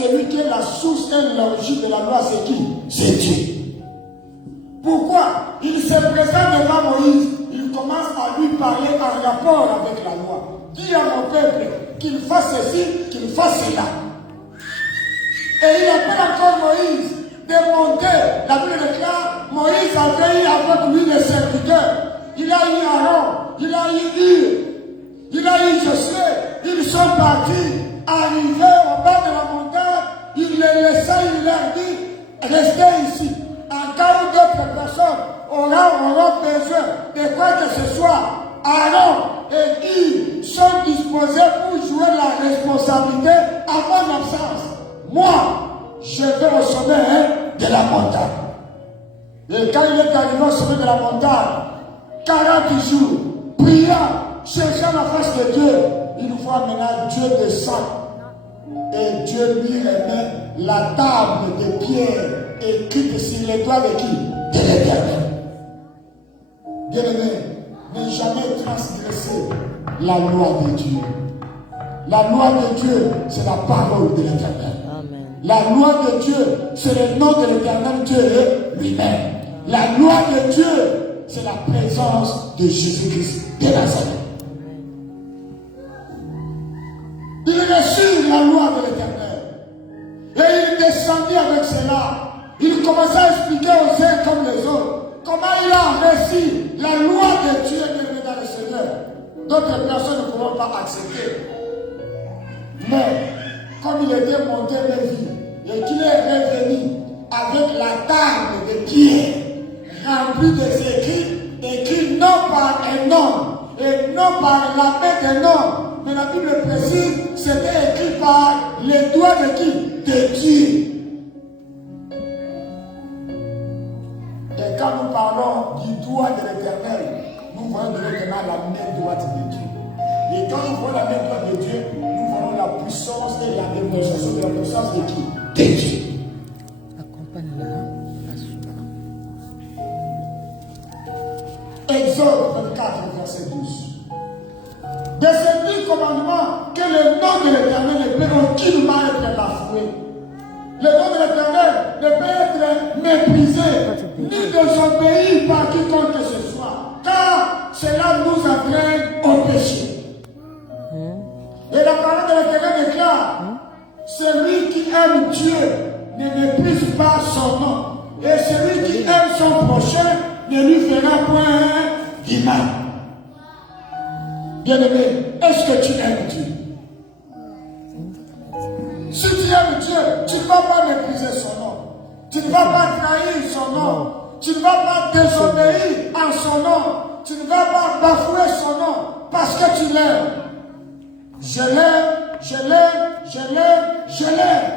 Celui qui est la source et l'origine de la loi, c'est qui? C'est Dieu. Pourquoi? Il se présente devant Moïse, il commence à lui parler en rapport avec la loi. Dis à mon peuple qu'il fasse ceci, qu'il fasse cela. Et il appelle encore Moïse de monter. La Bible déclare, Moïse avait eu avec lui des serviteurs. Il a eu Aaron, il a eu Hur, il a eu Josué. Ils sont partis, arrivés au bas de la montagne. Il les laissa, il leur dit, restez ici. En cas où d'autres personnes auront besoin de quoi que ce soit, Aaron et Hur sont disposés pour jouer la responsabilité à mon absence. Moi, je vais au sommet de la montagne. Et quand il est arrivé au sommet de la montagne, 40 jours, priant, cherchant la face de Dieu, il voit maintenant Dieu descend. Et Dieu lui remet la table de pierre écrite sur les doigts de qui? De l'Éternel. Bien-aimé, ne jamais transgresser la loi de Dieu. La loi de Dieu, c'est la parole de l'Éternel. La loi de Dieu, c'est le nom de l'Éternel Dieu lui-même. La loi de Dieu, c'est la présence de Jésus-Christ de Nazareth. Il reçut la loi de l'Éternel. Et il descendit avec cela. Il commença à expliquer aux uns comme les autres comment il a reçu la loi de Dieu qui est dans le Seigneur. D'autres personnes ne pourront pas accepter. Mais comme il était monté vers lui et qu'il est revenu avec la table de pierre remplie des écrits non par un homme et non par la main d'un homme, mais la Bible précise, c'était écrit par les doigts de qui? De Dieu. Et quand nous parlons du doigt de l'Éternel, nous voyons directement la main droite de Dieu. Et quand nous voyons la main droite de Dieu, nous voyons la puissance et la démonstration de la puissance de qui? De Dieu. Exode 24, verset 12. De ces 10 commandements, que le nom de l'Éternel ne peut aucunement être bafoué. Le nom de l'Éternel ne peut être méprisé, ni désobéi par quiconque que ce soit, car cela nous entraîne au péché. Et la parole de l'Éternel déclare, celui qui aime Dieu ne méprise pas son nom, et celui qui aime son prochain ne lui fera point du mal. Bien-aimé, est-ce que tu aimes Dieu? Si tu aimes Dieu, tu ne vas pas mépriser son nom. Tu ne vas pas trahir son nom. Tu ne vas pas désobéir en son nom. Tu ne vas pas bafouer son nom parce que tu l'aimes. Je l'aime, je l'aime, je l'aime, je l'aime.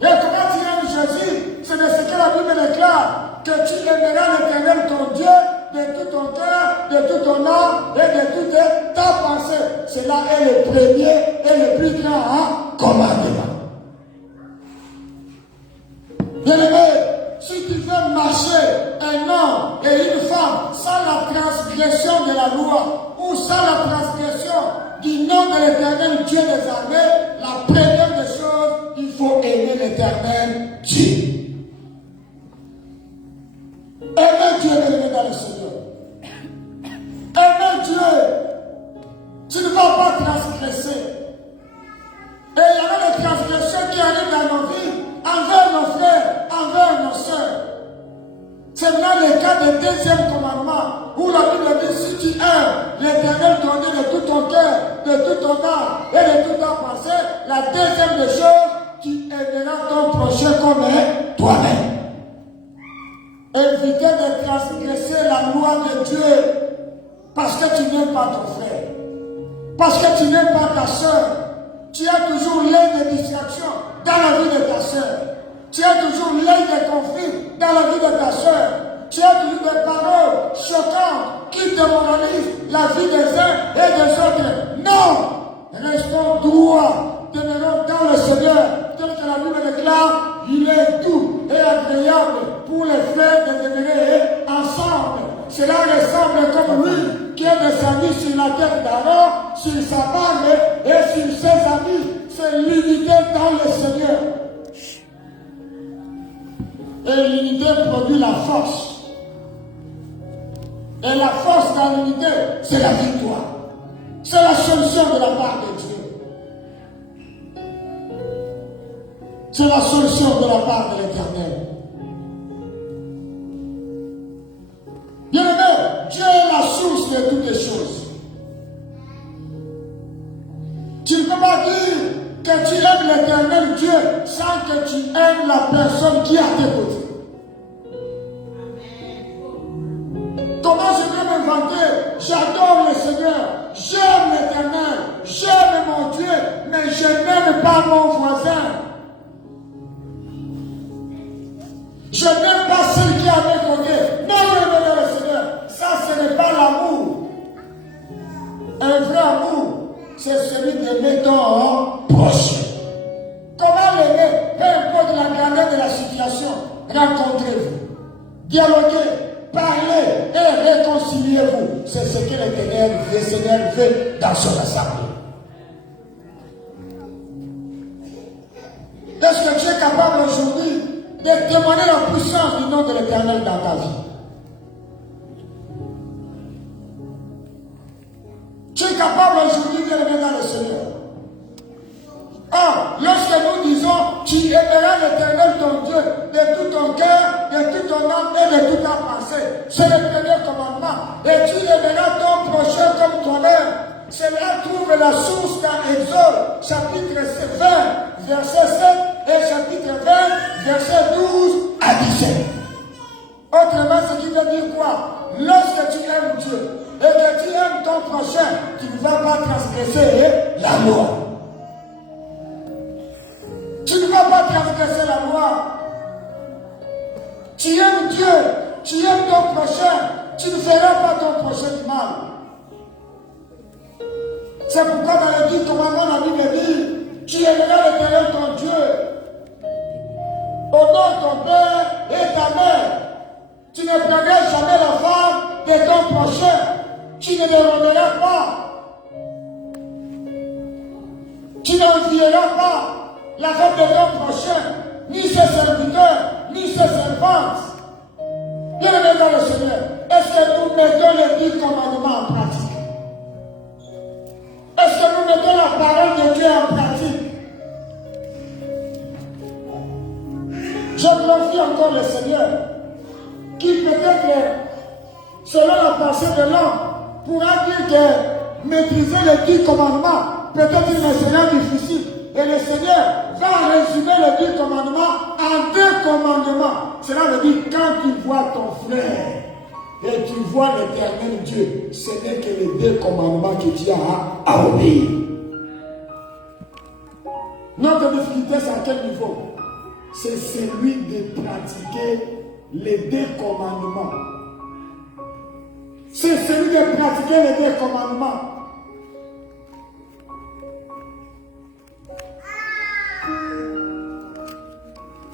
Et comment tu aimes Jésus? C'est de ce que la Bible déclare, que tu aimeras l'Éternel ton Dieu de tout ton cœur, de tout ton âme et de toute ta pensée. Cela est le premier et le plus grand commandement. Bien-aimé, si tu veux marcher un homme et une femme sans la transgression de la loi ou sans la transgression du nom de l'Éternel Dieu des armées, la première des choses, il faut aimer l'Éternel Dieu. Aimez Dieu, bien-aimé dans le Seigneur. Aimez Dieu. Tu ne vas pas transgresser. Et il y a des transgressions qui arrivent dans nos vies, envers nos frères, envers nos sœurs. C'est maintenant le cas du deuxième commandement, où la Bible dit, si tu aimes l'Éternel ton Dieu de tout ton cœur, de toute ton âme et de toute ta pensée, la deuxième des choses, tu aimeras ton prochain comme toi-même. Évitez de transgresser la loi de Dieu parce que tu n'aimes pas ton frère, parce que tu n'aimes pas ta soeur. Tu as toujours l'œil de distraction dans la vie de ta soeur. Tu as toujours l'œil de conflit dans la vie de ta soeur. Tu as toujours des paroles choquantes qui démoralisent la vie des uns et des autres. Non! Restons droits, demeurons dans le Seigneur, tel que la Bible déclare, il est doux et agréable pour les frères de demeurer ensemble. Cela ressemble comme lui qui est descendu sur la tête d'Aaron, sur sa barbe et sur ses amis. C'est l'unité dans le Seigneur. Et l'unité produit la force. Et la force dans l'unité, c'est la victoire. C'est la solution de la part de Dieu. C'est la solution de la part de l'Éternel. Bien-aimé, Dieu est la source de toutes les choses. Tu ne peux pas dire que tu aimes l'Éternel Dieu sans que tu aimes la personne qui est à tes côtés. Comment je vais m'inventer? J'adore le Seigneur, j'aime l'Éternel, j'aime mon Dieu, mais je n'aime pas mon voisin. Je n'aime pas celui qui est à mes côtés. Non, le Seigneur, ça ce n'est pas l'amour. Un vrai amour, c'est celui d'aimer ton prochain. Comment l'aimer? Peu importe la grandeur de la situation, rencontrez-vous, dialoguez, parlez et réconciliez-vous. C'est ce que le Seigneur fait dans son assemblée. Est-ce que tu es capable aujourd'hui de témoigner la puissance du nom de l'Éternel dans ta vie? Tu es capable aujourd'hui de revenir dans le Seigneur. Or, lorsque nous disons, tu aimeras l'Éternel ton Dieu de tout ton cœur, de toute ton âme et de toute ta pensée, c'est le premier commandement. Et tu aimeras ton prochain comme toi-même. Cela trouve la source dans Exode, chapitre 20, verset 7 et chapitre 20, verset 12 à 17. Autrement, ce qui veut dire quoi? Lorsque tu aimes Dieu et que tu aimes ton prochain, tu ne vas pas transgresser la loi. Tu ne vas pas transgresser la loi. Tu aimes Dieu, tu aimes ton prochain, tu ne feras pas ton prochain du mal. C'est pourquoi dans le 10 commandements, la Bible dit, tu aimeras l'Éternel ton Dieu. Honore ton père et ta mère. Tu ne prendras jamais la femme de ton prochain. Tu ne le reverras pas. Tu n'envieras pas la femme de ton prochain, ni ses serviteurs, ni ses servantes. Bien-aimés dans le Seigneur, est-ce que nous mettons les 10 commandements en pratique? Est-ce que nous mettons la parole de Dieu en pratique? Je glorifie encore le Seigneur, qui peut-être, selon la pensée de l'homme, pourra dire que maîtriser les 10 commandements, peut-être une sera difficile. Et le Seigneur va résumer les 10 commandements en 2 commandements. Cela veut dire, quand tu vois ton frère et tu vois l'Éternel Dieu, ce n'est que les 2 commandements que tu as à obéir. Notre difficulté, c'est à quel niveau? C'est celui de pratiquer les 2 commandements. C'est celui de pratiquer les 2 commandements.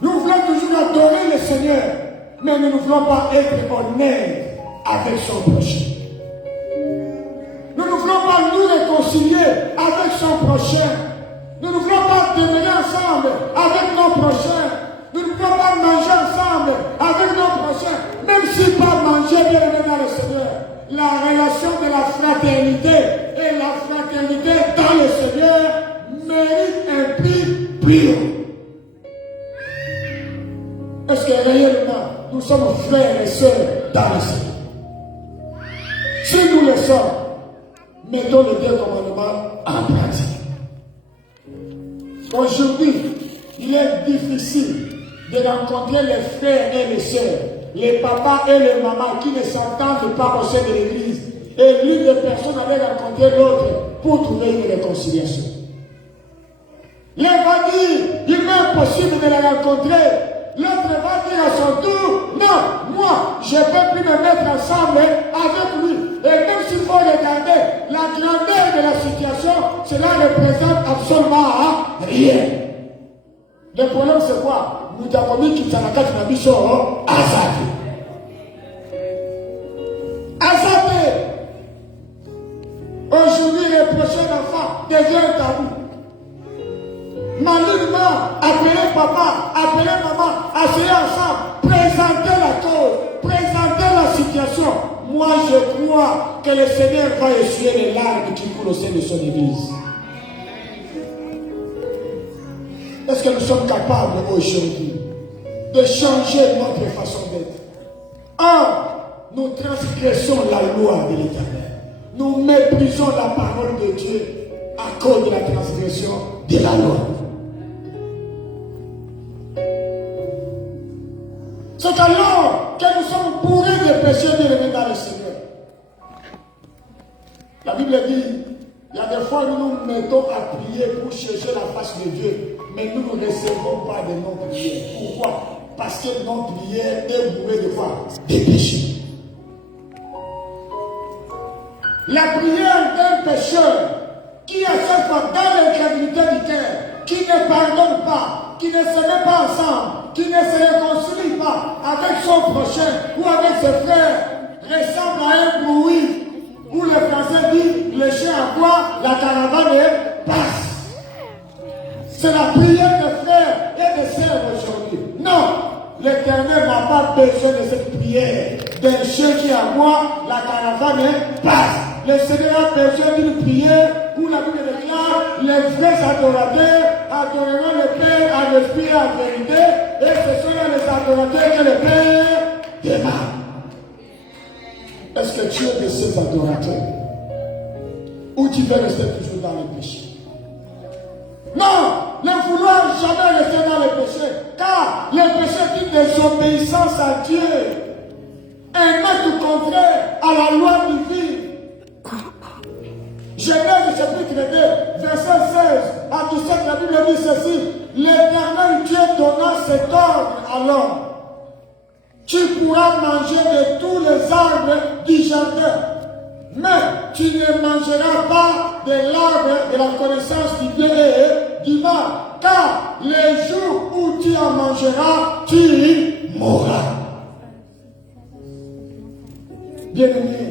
Nous voulons toujours adorer le Seigneur, mais nous ne voulons pas être honnêtes avec son prochain. Nous ne voulons pas nous réconcilier avec son prochain. Nous ne voulons pas demeurer ensemble avec nos prochains. Nous ne voulons pas manger ensemble avec nos prochains. Même si pas manger bien dans le Seigneur. La relation de la fraternité et la fraternité dans le Seigneur mérite un prix pur. Parce que réellement, nous sommes frères et sœurs dans le Seigneur. Si nous le sommes, mettons les 2 commandements en pratique. Aujourd'hui, il est difficile de rencontrer les frères et les sœurs, les papas et les mamans qui ne s'entendent pas au sein de l'église. Et l'une des personnes avait rencontré l'autre pour trouver une réconciliation. L'un va dire, il m'est impossible de la rencontrer. L'autre va dire à son tour, non, moi, je ne peux plus me mettre ensemble avec lui. Et même s'il faut regarder la grandeur de la situation, cela ne représente absolument rien. Le problème c'est quoi? Nous avons mis qu'il s'en a quatre nabiso, Azate. Azate. Aujourd'hui, le prochain enfant devient un tabou. Malignement, appeler papa, appeler maman, asseoir ensemble, crois que le Seigneur va essuyer les larmes qui coulent au sein de son Église? Est-ce que nous sommes capables aujourd'hui de changer notre façon d'être? Or, nous transgressons la loi de l'Éternel. Nous méprisons la parole de Dieu à cause de la transgression de la loi. C'est alors que nous sommes bourrés de péchés de revenir dans le Seigneur. La Bible dit, il y a des fois où nous nous mettons à prier pour chercher la face de Dieu, mais nous ne recevons pas de nos prières. Pourquoi? Parce que notre prière est bourrée de quoi? Des péchés. La prière d'un pécheur qui à chaque fois dans l'incrédulité du cœur, qui ne pardonne pas, qui ne se met pas ensemble, qui ne se réconcilie pas avec son prochain ou avec ses frères, ressemble à un bruit où le Français dit le chien à quoi la caravane passe. C'est la prière de frères et de sœurs aujourd'hui. Non, l'Éternel n'a pas besoin de cette prière d'un chien qui à moi la caravane passe. Le Seigneur a besoin d'une prière où la Bible déclare les vrais adorateurs adoreront le Père en esprit et en vérité, et ce sont les adorateurs que le Père demande. Est-ce que tu es de ces adorateurs ou tu veux rester toujours dans le péché? Non, ne vouloir jamais rester dans le péché, car le péché est une désobéissance à Dieu, un acte contraire à la loi divine. Genèse chapitre 2, verset 16 à 17, la Bible dit ceci: l'Éternel Dieu donna cet ordre à l'homme: tu pourras manger de tous les arbres du jardin, mais tu ne mangeras pas de l'arbre de la connaissance du bien et du mal, car les jours où tu en mangeras, tu mourras. Bien-aimé,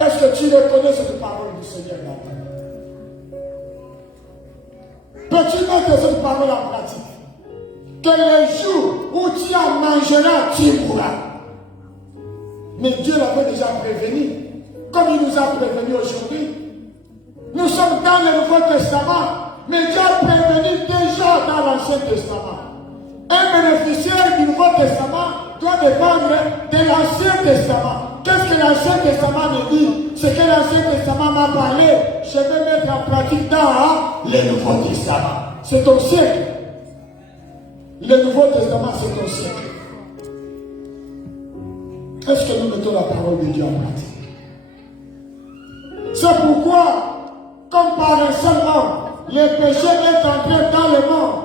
est-ce que tu reconnais cette parole du Seigneur dans ta vie? Peux-tu mettre cette parole en pratique? Que les jours où tu en mangeras, tu mourras. Mais Dieu l'avait déjà prévenu, comme il nous a prévenu aujourd'hui. Nous sommes dans le Nouveau Testament, mais Dieu a prévenu déjà dans l'Ancien Testament. Un bénéficiaire du Nouveau Testament doit dépendre de l'Ancien Testament. Qu'est-ce que l'Ancien Testament me dit? Ce que l'Ancien Testament m'a parlé, je vais mettre en pratique dans le Nouveau Testament. C'est ton siècle. Le Nouveau Testament, c'est ton siècle. Est-ce que nous mettons la parole de Dieu en pratique? C'est pourquoi, comme par un seul homme, le péché est entré dans le monde,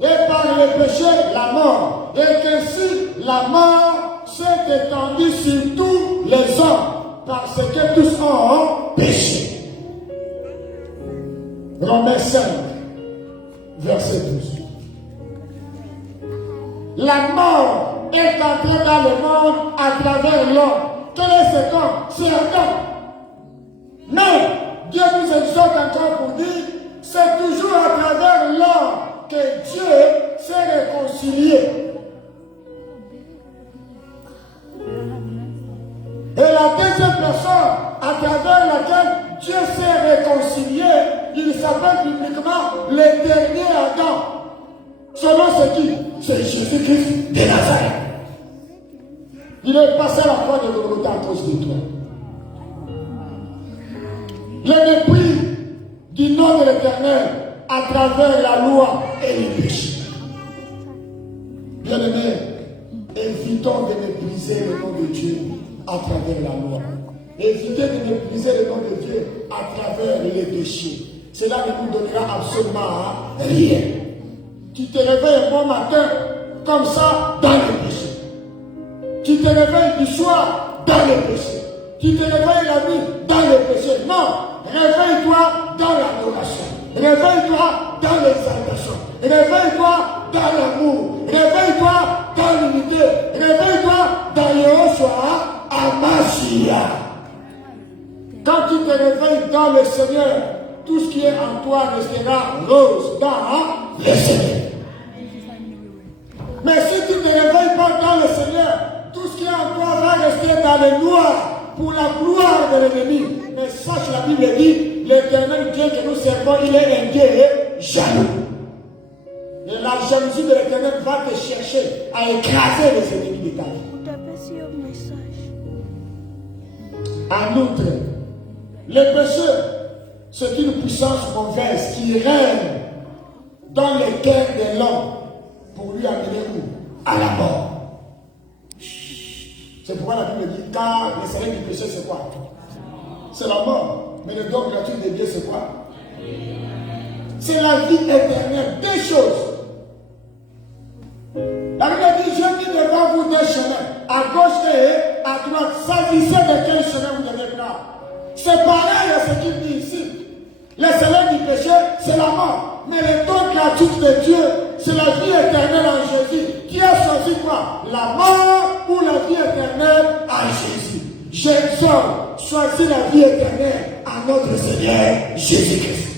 et par le péché, la mort, et qu'ainsi la mort s'est étendue sur tous les hommes, parce que tous ont péché. Romains 5, verset 12. La mort est entrée dans le monde à travers l'homme. Quel est cet homme? C'est Adam. Mais Dieu nous exhorte encore pour dire, c'est toujours à travers l'homme que Dieu s'est réconcilié. Et la deuxième personne à travers laquelle Dieu s'est réconcilié, il s'appelle bibliquement le dernier Adam. Son nom c'est qui? C'est Jésus-Christ de Nazareth. Il est passé à la croix de Golgotha à cause de toi. Le mépris du nom de l'Éternel à travers la loi et le péché. Bien-aimés, évitons de mépriser le nom de Dieu à travers la loi. Évitez de mépriser le nom de Dieu à travers les péchés. Cela ne nous donnera absolument rien. Tu te réveilles un bon matin comme ça dans le péché. Tu te réveilles du soir dans le péché. Tu te réveilles la nuit dans le péché. Non, réveille-toi dans l'adoration. Réveille-toi dans l'exaltation. Réveille-toi dans l'amour. Réveille-toi dans l'unité. Réveille-toi dans Yehoshua Amashia. Quand tu te réveilles dans le Seigneur, tout ce qui est en toi restera rose dans le Seigneur. Mais si tu ne te réveilles pas dans le Seigneur, tout Tout ce qui est en toi va rester dans le noir pour la gloire de l'ennemi. Mais sache, la Bible dit, l'éternel Dieu que nous servons, il est un Dieu jaloux. Et la jalousie de l'éternel va te chercher à écraser les ennemis de ta vie. En outre, le péché, c'est une puissance mauvaise qui règne dans le cœur de l'homme pour lui amener où? À la mort. C'est pourquoi la Bible dit, car le salaire du péché, c'est quoi? C'est la mort. Mais le don gratuit de Dieu, c'est quoi? C'est la vie éternelle. Deux choses. La Bible dit, j'ai mis devant vous deux chemins, à gauche et à droite. Choisissez de quel chemin vous devez prendre. C'est pareil à ce qu'il dit ici. Le salaire du péché, c'est la mort. Mais le don gratuit de Dieu, c'est la vie éternelle en Jésus. Qui a choisi quoi? La mort ou la vie éternelle en Jésus. J'exhorte, choisis la vie éternelle à notre Seigneur Jésus-Christ.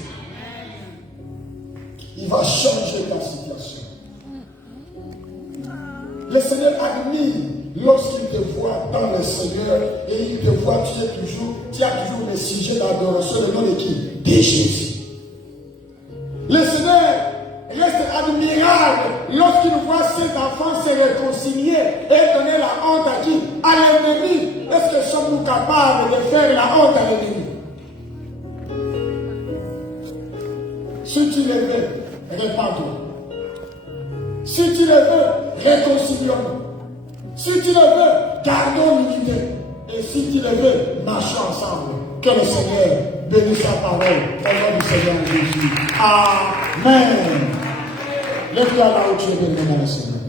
Il va changer ta situation. Le Seigneur admire lorsqu'il te voit dans le Seigneur et il te voit, tu as toujours le sujet d'adoration, le nom de qui? De Jésus. Le Seigneur reste admirable lorsqu'il voit ses enfants se réconcilier et donner la honte à qui? À l'ennemi. Est-ce que sommes-nous capables de faire la honte à l'ennemi? Si tu le veux, répands-toi. Si tu le veux, réconcilions-nous. Si tu le veux, gardons l'unité. Et si tu le veux, marchons ensemble. Que le Seigneur bénisse sa parole au nom du Seigneur Jésus. Amen. Lève-toi là où tu es béni dans le Seigneur.